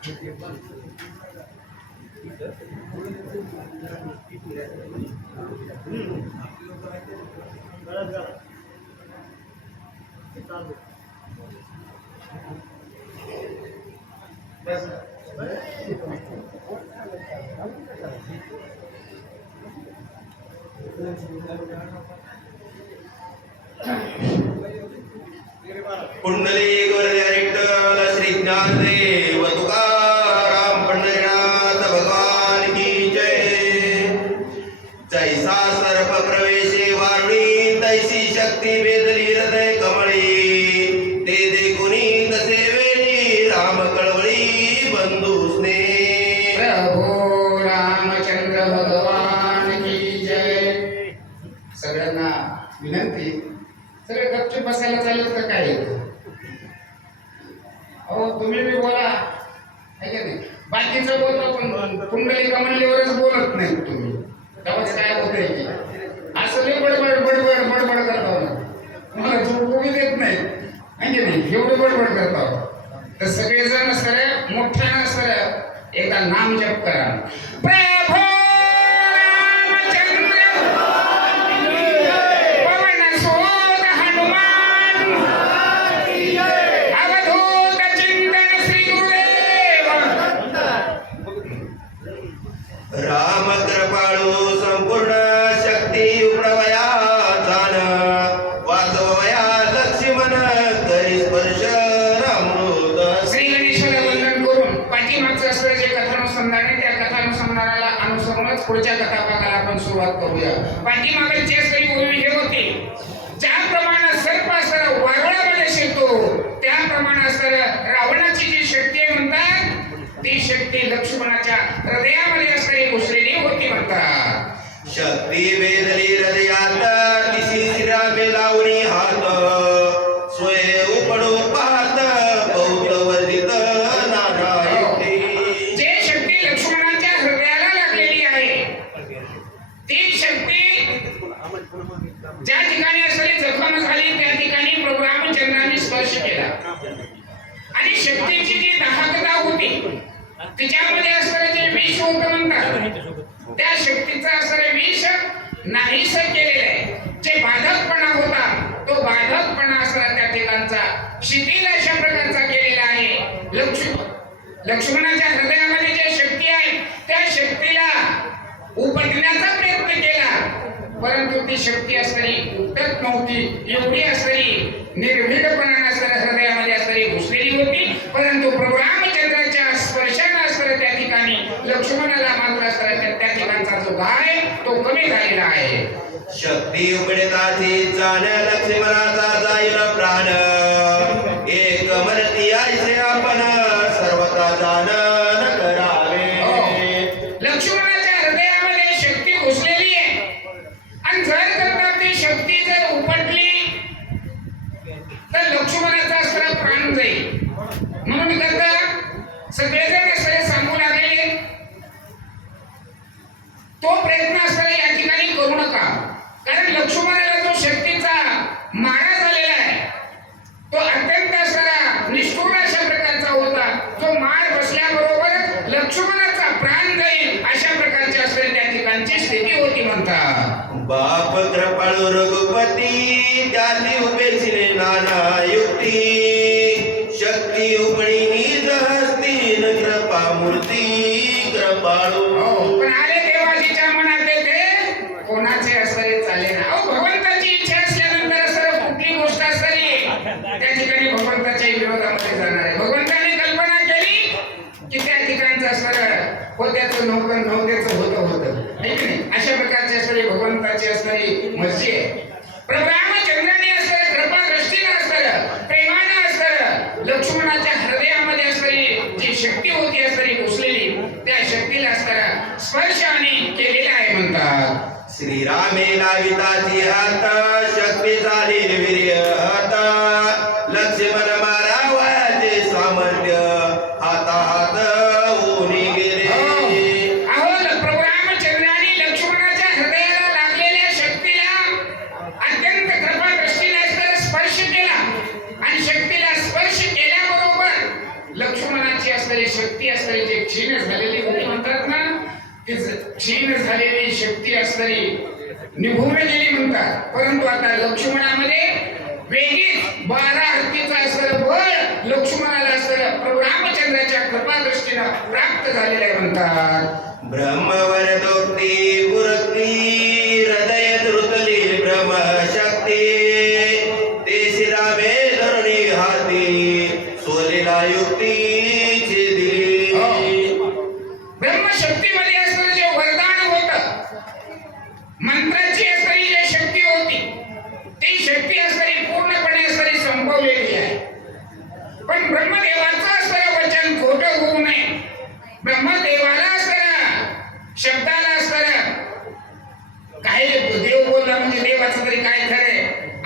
Gracias. कुंडली गोरद्या प्रभो रामचंद्र भगवान की जय. सगळ्यांना विनंती. सगळे गपचूप बसायला चाललं तर काय? अहो तुम्ही बी बोला. है का नाही? बाकीचं बोलतो पण कुंडली कमंडलीवरच बोलत नाही तुम्ही. तेव्हाच काय होतंय की? असं लय बडबड बडबड बडबड करता मला झोपू देत नाही. है नाही? एवढं बडबड करता हो. तर सगळेजण सगळ्या मोठ्यानं सर एकदा नाम जप करा. हृदयामध्ये असणारी घुसलेली होती म्हणतात शक्ती वेदली हृदयात तिशी लावणी हात स्वय उपडू पाहत बौद्ध वर्धित नारायणी जे शक्ती लक्ष्मणाच्या हृदयाला लागलेली आहे ती शक्ती ज्या ठिकाणी असलेली जखम झाली त्या ठिकाणी प्रभू रामचंद्रांनी स्पर्श केला आणि शक्तीची जी दाहकता होती तिच्यामध्ये असणारे जे विष होतं म्हणतात त्या शक्तीचं असणारे विष नाहीस केलेलं आहे जे बाधकपणा होता तो बाधकपणा असणारा त्या ठिकाणचा शिथिल अशा प्रकारचा केलेला आहे. लक्ष्मण लक्ष्मणाच्या हृदयामध्ये जे शक्ती आहे त्या शक्तीला उपटण्याचा प्रयत्न केला. परंतु ती शक्ती असणारी उपटत नव्हती. एवढी असणारी निर्भीडपणा असणाऱ्या हृदयामध्ये असणारी घुसलेली होती. परंतु प्रभू रामचंद्राच्या त्या ठिकाणी लक्ष्मणाला मात्र असणाऱ्या त्या- ठिकाणचा जो गाय तो कमी झालेला आहे. शक्ती उपडेताची जाण लक्ष्मणाचा जाईल प्राण एक मनती ऐसे आपण सर्वता जाण न करावे लक्ष्मणाच्या हृदयामध्ये शक्ती घुसलेली आहे आणि जर करता ती शक्ती जर उपटली तर लक्ष्मणाचा असणारा प्राण जाईल म्हणून करता सगळेजण असणारे सांगू लागलेले तो प्रयत्न असणारा या ठिकाणी करू नका कारण लक्ष्मणाला जो शक्तीचा मारा झालेला आहे तो अत्यंत असणारा निष्ठुर अशा प्रकारचा होता तो मार बसल्याबरोबर लक्ष्मणाचा प्राण जाईल अशा प्रकारची असणारी त्या ठिकाणची स्थिती होती म्हणतात. बाप कृपाळू रघुपती त्याची उपेक्षिले नाना युक्ती. शक्ती उपणी निज हस्ती न कृपा मूर्ती कृपाळू. हो, पण आले देवाजीच्या मनात ते कोणाचे असणारे चाले ना. अहो भगवंताची इच्छा असल्यानंतर असणारं कुठली गोष्ट असणारी त्या ठिकाणी भगवंताच्या विरोधामध्ये जाणार आहे भगवंताने कल्पना केली की त्या ठिकाणचं असणारं होत्याचं नव्हतं नव्हत्याचं होतं होतं है की नाही अशा प्रकारची असणारी भगवंताची असणारी मर्जी आहे प्रभू रामचंद्राने असणारं कृपा दृष्टीनं असणारं प्रेमानं असणारं लक्ष्मणाच्या हृदयामध्ये असणारी जी शक्ती होती असणारी घुसलेली त्या शक्तीला असणारा स्पर्श आणि केलेला आहे म्हणतात श्रीरामे नाविताची हात शक्ती झाली वीर्य हात लक्ष्मण मारावयाचे सामर्थ्य हाता हात होऊन गेले हो. अहो प्रभू रामचंद्राने लक्ष्मणाच्या हृदयाला लागलेल्या शक्तीला अत्यंत कृपा दृष्टीने स्पर्श केला. आणि शक्तीला स्पर्श केल्याबरोबर लक्ष्मणाची असलेली शक्ती असलेली जे क्षीण झालेली होती म्हणतात ना क्षीण झालेली शक्ती असणारी निघून गेली म्हणतात. परंतु आता लक्ष्मणामध्ये वेगळीच बारा हत्तीचं असलेलं बळ लक्ष्मणाला असलेलं प्रभू रामचंद्राच्या कृपादृष्टीनं प्राप्त झालेलं आहे म्हणतात. ब्रह्मवरदोक्ती पुरक्ती हृदय धृतली ब्रह्मशक्ती. ते श्रीरामे धरणी हाती दिली ब्रह्मशक्तीमध्ये असलेलं जे वरदान होतं मंत्राची असलेली जी शक्ती होती ती शक्ती असलेली पूर्णपणे असलेली संपवलेली आहे पण ब्रह्मदेवाचं असलेलं वचन खोटं होऊ नये ब्रह्मदेवाला असलेलं शब्दाला असलेलं काही देव देवाचं तरी काय खरंय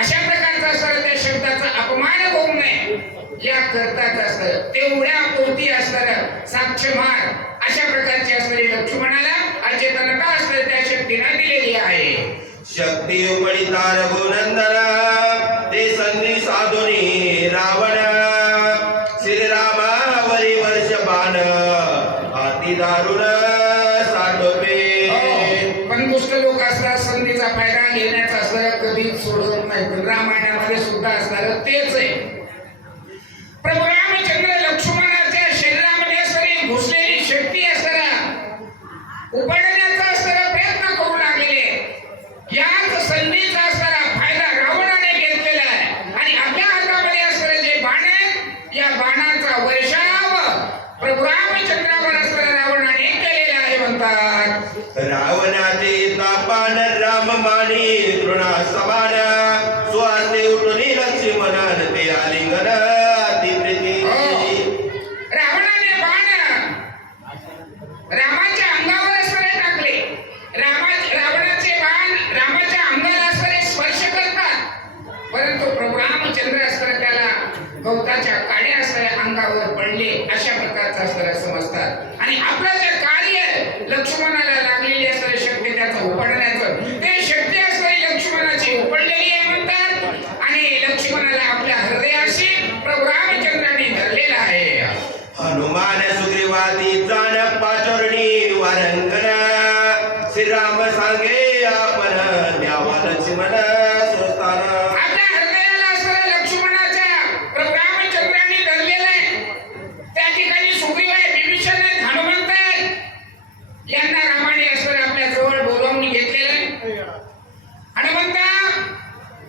अशा प्रकारचं असतं त्या शब्दाचा अपमान होऊ नये. या करताच असतं. तेवढ्या पोती असतं साक्ष मार अशा प्रकारची असलेली लक्ष्मणाला अचेतनता असलेली त्या शक्तीनं दिलेली आहे. शक्ती उपळिता रघुनंदन ते संधी साधुनी रावण श्रीरामावरी वर्ष बाण हाती दारुण साठोपे. हो, पण दुष्ट लोक असतात संधीचा फायदा घेण्याचा कधीच सोडत नाही रामायणामध्ये सुद्धा असणार तेच आहे. प्रभू रामचंद्र लक्ष्मणाच्या शरीरामध्ये असणारी घुसलेली शक्ती असताना उपडण्याचा असणारा प्रयत्न करू लागलेले याच संधीचा असणारा फायदा रावणाने घेतलेला आहे. आणि आपल्या हातामध्ये असणारे जे बाण आहे या बाणाचा वर्षाव प्रभू रामचंद्रावर असणारा रावणाने केलेला आहे म्हणतात. रावणाचे तापान राम मानी श्रीराम सांगे आपण द्यावा लक्ष्मण स्वस्तान आपल्या हृदयाला असणाऱ्या लक्ष्मणाच्या प्रभू रामचंद्राने धरलेलं आहे त्या ठिकाणी सुग्रीव आहे विभीषण आहेत हनुमंत आहेत यांना रामाने असणाऱ्या आपल्या जवळ बोलावून घेतलेलं आहे हनुमंता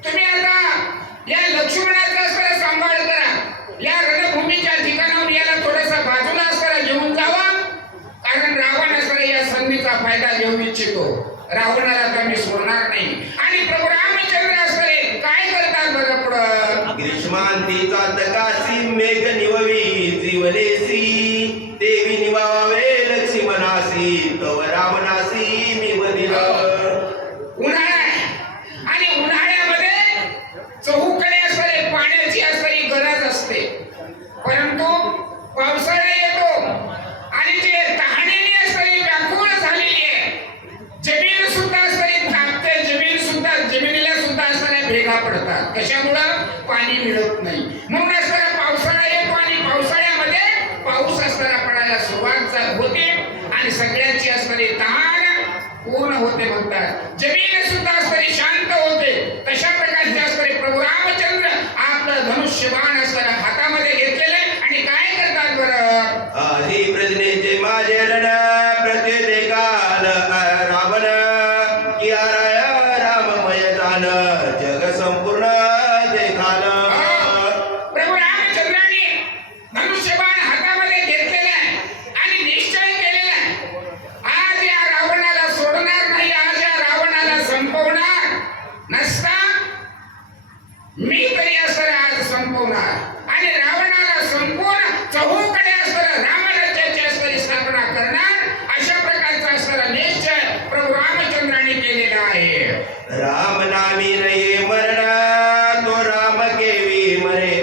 तुम्ही आता या लक्ष्मणाचा असणारा सांभाळ करा या रणभूमीच्या ठिकाणाहून याला थोडासा बाजूला असणारा घेऊन जावा कारण रावण असणारा या संधीचा फायदा घेऊ इच्छितो रावणाला तर मी सोडणार नाही आणि प्रभू रामचंद्र असणारे काय करतात बरं पुढं ग्रीष्मांतीचा तकासी मेघ निववी जीवनेसी देवी निवावे लक्ष्मणासी तव रावणासी मी वदिल उन्हाळा आहे. आणि उन्हाळ्यामध्ये चहूकडे असणारे पाण्याची असणारी गरज असते परंतु पावसाळा येतो आणि जे तहानेने असणारी व्याकुळ झालेली आहे जमीन सुद्धा असणारी तापते जमीन सुद्धा जमिनीला सुद्धा असणाऱ्या भेगा पडतात कशामुळं पाणी मिळत नाही म्हणून असणारा पावसाळा येतो आणि पावसाळ्यामध्ये पाऊस असणारा पडायला सुरुवात झा- होते आणि सगळ्यांची असणारी तहान पूर्ण होते म्हणतात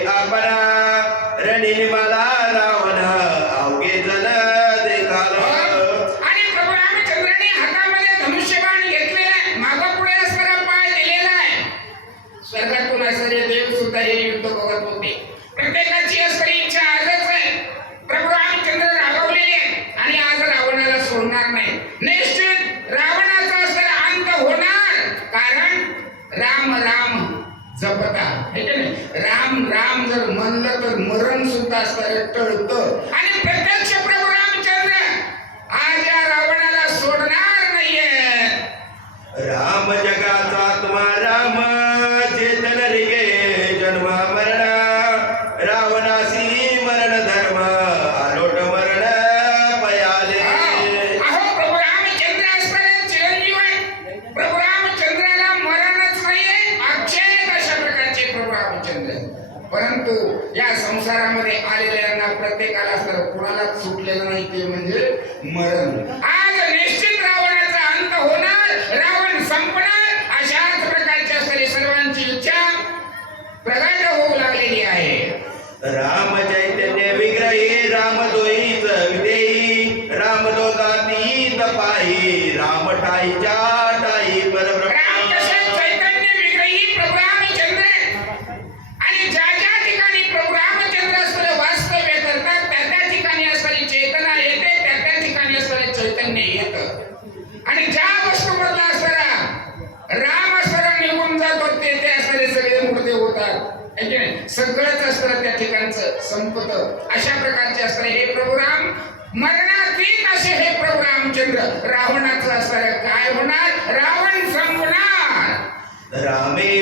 आपण रणिल मला रावण अवघे जण देखाल. आणि प्रभू रामचंद्राने हातामध्ये धनुष्यबाण घेतलेला मागा पुढे असणारा पाय दिलेला आहे. स्वर्गातून असणारे देव सुद्धा हे युद्ध होते. प्रत्येकाची असणारी इच्छा आजच आहे. प्रभू रामचंद्र रागावलेले आणि आज रावणाला सोडणार नाही. निश्चित रावणाचा असणारा अंत होणार. कारण राम राम. जपता हे की नाही? राम राम जर म्हणलं तर मरण सुद्धा असणार टळत आणि प्रत्यक्ष प्रभू रामचंद्र आज कोणाला सुटलेलं नाही ते म्हणजे मरण. आज निश्चित रावणाचा अंत होणार रावण संपणार अशाच प्रकारच्या सरी सर्वांची इच्छा प्रगट होऊ लागलेली आहे. राम चैतन्य विग्रही राम दोईच विदेही राम दो दाती तपाई राम टाईच्या नेते असणारे सगळे मूर्ते होतात. सगळंच असतं त्या ठिकाणचं संपत. अशा प्रकारचे असतं हे प्रोग्राम मरणातीत असे हे प्रोग्राम चंद्र. रावणाचं असणार काय होणार? रावण संपणार. रामे